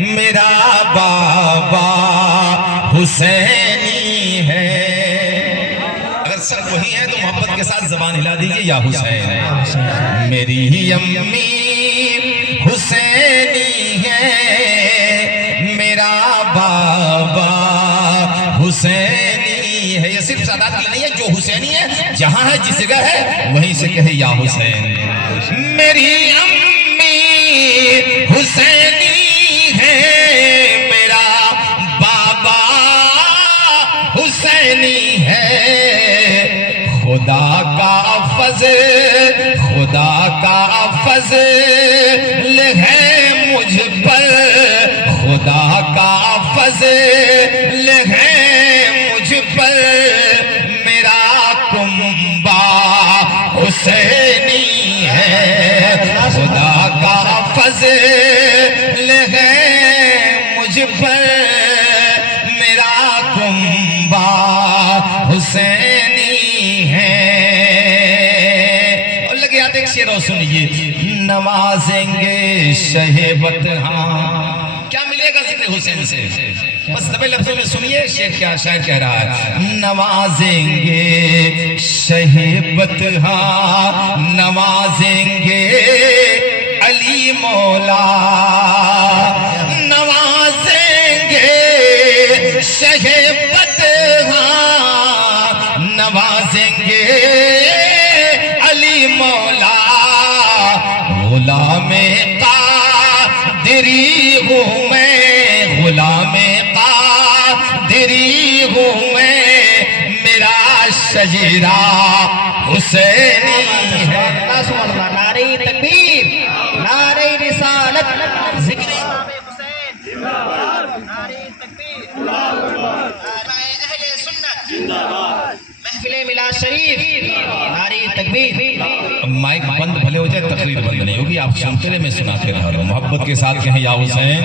میرا بابا حسینی ہے. اگر سب وہی ہے تو محبت کے ساتھ زبان ہلا دیجئے یا حسین. میری امی حسینی ہے, میرا بابا حسینی ہے. یہ صرف سادات کے لیے نہیں ہے, جو حسینی ہے جہاں ہے جس جگہ ہے وہیں سے کہے یا حسین. میری امی حسینی ہے, میرا بابا حسینی ہے. خدا کا فضل ہے مجھ پر, خدا کا فضل ہے مجھ پر. میرا کنبہ حسینی ہے, خدا کا فضل ہے مجھ پر. میرا کنبہ حسینی ہے. اور لگے آتے ایک شعر اور سنیے. نوازیں گے شہبت ہاں. کیا ملے گا ذکر حسین سے؟ بس دبے لفظوں میں سنیے شعر کیا شاعر کہہ رہا ہے. نوازیں گے شہبت ہاں, نوازیں گے علی مولا, نوازیں گے شہبت ہاں, نوازیں گے علی مولا. غلام قادری ہوں میں, غلام قادری ہوں میں. میرا شجرہ حسینی ہے. نعرہ تکبیر, نعرہ رسالت, ذکر حسین, نعرہ تکبیر, اہل سنت, محفل میلاد شریف, نعرہ تکبیر. مائک بند بھلے ہو جائے, تقریر بند نہیں ہوگی. آپ سنتے رہے, میں سناتے رہا ہوں. محبت کے ساتھ کہیں یا حسین.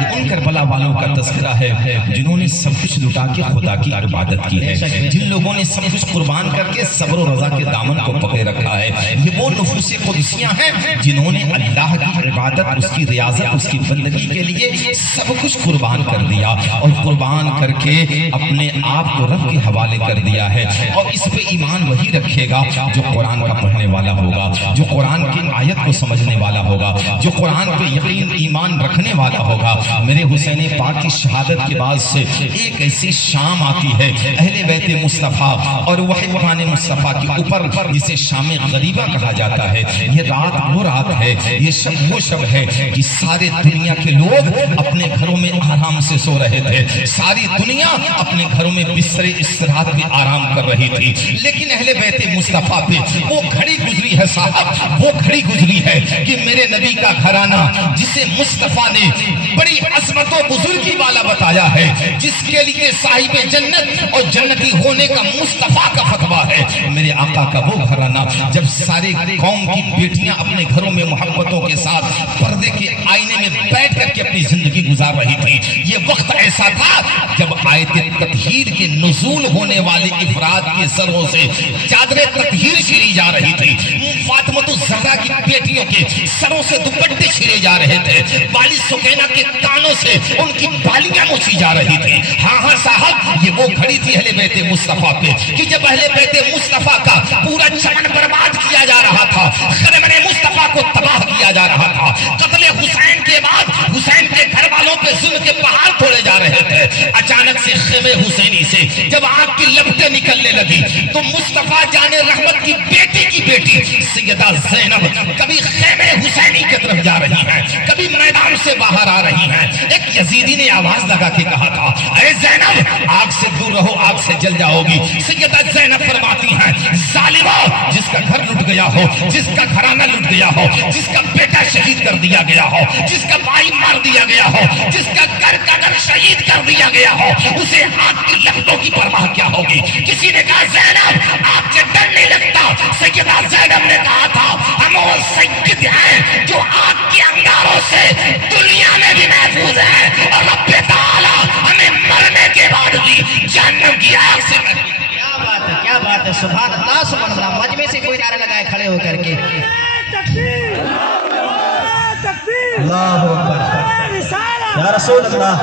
یہ ان کربلا والوں کا تذکرہ ہے جنہوں نے سب کچھ لٹا کے خدا کی عبادت کی ہے, جن لوگوں نے سب کچھ قربان کر کے صبر و رضا کے دامن کو پکڑے رکھا ہے. یہ وہ نفوس قدسیاں ہیں جنہوں نے اللہ کی عبادت, اس کی ریاضت, اس کی بندگی کے لیے سب کچھ قربان کر دیا, اور قربان کر کے اپنے آپ کو رب کے حوالے کر دیا ہے. اور اس پہ ایمان وہی رکھے گا جو قرآن کا پڑھنے والا ہوگا, جو قرآن کی آیت کو سمجھنے والا ہوگا, جو قرآن پہ یقین ایمان رکھنے والا ہوگا. میرے حسین پاک کی شہادت کے بعد سے ایک ایسی شام آتی ہے اہل بیت مصطفیٰ اور وحی قرآن مصطفیٰ کے اوپر, جسے شام غریبہ کہا جاتا ہے. یہ رات وہ رات ہے, یہ شب وہ شب ہے کہ سارے دنیا کے لوگ اپنے گھروں میں آرام سے سو رہے تھے, ساری دنیا اپنے گھروں میں بستر استراحت پہ آرام کر رہی تھی. لیکن اہل بیت مصطفیٰ پہ وہ گھڑی گزری ہے صاحب, وہ گھڑی گزری ہے کہ میرے نبی کا گھرانہ جسے مصطفیٰ نے بڑی عظمت و بزرگی والا بتایا ہے, جس کے لیے صاحب جنت اور جنتی ہونے کا مصطفیٰ کا فتویٰ ہے, میرے آقا کا وہ گھرانہ جب سارے قوم کی بیٹیاں اپنے گھروں میں محبتوں کے ساتھ پردے کے آئینے میں بیٹھ کر کے اپنی زندگی گزار رہی تھی. یہ وقت ایسا تھا جب آیت تطہیر کے نزول ہونے والے افراد کے سروں سے چادر تطہیر چھیڑی جا رہی تھی. فاطمۃ الزہرا کی بیٹیوں کے سروں سے دوپٹے چھیڑے جا رہے تھے, والد سکینہ کے کانوں سے ان کی بالیاں نوچی جا رہی تھی. ہاں صاحب, یہ وہ گھڑی تھی اہل بیت مصطفیٰ پہ کہ جب اہل بیت مصطفیٰ کا پورا چمن برباد کیا جا رہا تھا, خرمن مصطفیٰ کو تباہ کیا جا رہا تھا. قتل حسین کے بعد حسین کے گھر والوں پہ ظلم کے پہاڑ توڑے جا رہے تھے. اچانک سے خیمے حسینی سے جب آگ کی لپٹیں نکلنے لگی تو مصطفیٰ جان رحمت کی بیٹی سیدہ زینب کبھی خیمے حسینی کی طرف جا رہی ہیں, کبھی میدان سے باہر آ رہی ہیں. ایک یزیدی نے آواز لگا کے کہا تھا, اے زینب آگ سے دور رہو, آگ سے جل جاؤ گی. سیدہ زینب فرماتی ہیں, ظالمہ, جس کا گھر لٹ گیا ہو, جس کا گھرانہ لٹ گیا ہو, جس کا بیٹا شہید کر دیا گیا ہو, جس کا بھائی مار دیا گیا ہو, جس کا گھر شہید کر دیا گیا ہو, اسے آگ کی لپٹوں کی پرواہ کیا ہوگی. کسی نے کہا زینب آگ سے ڈر نہیں لگتا. سیدہ زینب نے کہا تھا, ہم وہ سید ہیں جو آگ کے انگاروں سے دنیا میں بھی محفوظ ہیں, اور رب تعالیٰ ہمیں مرنے کے بعد بھی جہنم کی آگ سے. کیا بات ہے, کیا بات ہے, سبحان اللہ سبحان اللہ. مجمع سے کوئی نعرہ لگائے کھڑے ہو کر کے. تکبیر, تکبیر, اللہ اکبر, یا رسول اللہ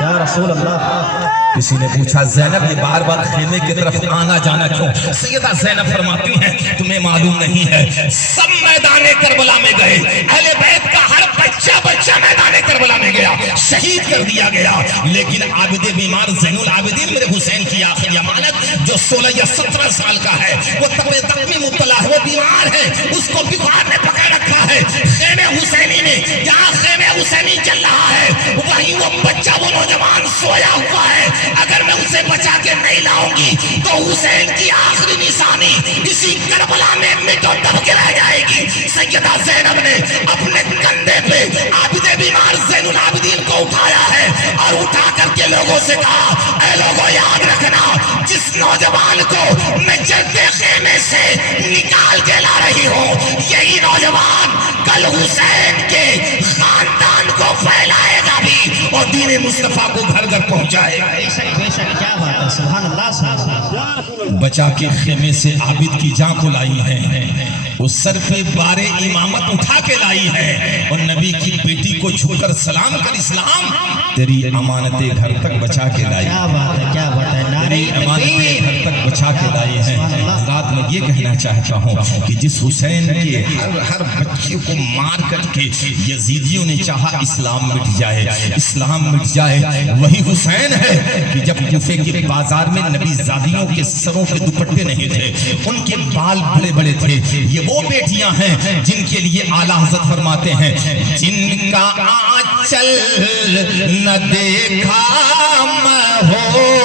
یا رسول اللہ کسی نے پوچھا زینب یہ بار بار خیمے کی طرف آنا جانا کیوں؟ سیدہ زینب فرماتی ہیں تمہیں معلوم نہیں ہے سب میدان کربلا میں گئے، اہل بیت کا ہر بچہ میدان کربلا میں گیا، شہید کر دیا گیا، لیکن عابد بیمار زین العابدین میرے حسین کی آخری امانت جو 16 یا 17 سال کا ہے وہ طبع تقمی مبتلا ہے، وہ بیمار ہے، اس کو بیمار نے پکڑ رکھا ہے خیمے حسینی میں، جہاں خیمے حسینی چل رہا ہے وہیں وہ بچہ وہ نوجوان سویا ہوا ہے، اگر میں اسے بچا کے نہیں لاؤں گی تو حسین کی آخری نشانی اسی کربلا میں مٹ و دب کے رہ جائے گی۔ سیدہ زینب نے اپنے کندھے پہ عابد بیمار زین العابدین کو اٹھایا ہے اور اٹھا کر کے لوگوں سے کہا اے لوگوں یاد رکھنا جس نوجوان کو میں جلتے خیمے سے نکال کے لا رہی ہوں یہی نوجوان کل حسین کے خاندان کو پھیلائے گا بھی اور دین مصطفیٰ کو گھر گھر پہنچائے گا۔ بے شک کیا بات ہے سبحان اللہ سبحان اللہ بچا کے خیمے سے عابد کی جان کو لائی ہے، اس سر پہ بار امامت اٹھا کے لائی ہے اور نبی کی بیٹی کو چھو کر سلام کر اسلام تیری امانتیں گھر تک بچا کے لائی کیا بات ہے کیا بات ہے نعرہ تیری امانتیں گھر تک بچا کے لائی ہیں۔ رات میں یہ کہنا چاہتا ہوں کہ جس حسین کے ہر بچے کو مار کر کے یزیدیوں نے چاہا اسلام مٹ جائے، اسلام مٹ جائے، وہی حسین ہے کہ جب کوفے کے بازار میں نبی زادیوں کے سروں پہ دوپٹے نہیں تھے، ان کے بال بڑے بڑے تھے، یہ وہ بیٹیاں ہیں جن کے لیے اعلیٰ حضرت فرماتے ہیں جن کا آنچل نہ دیکھا میں ہو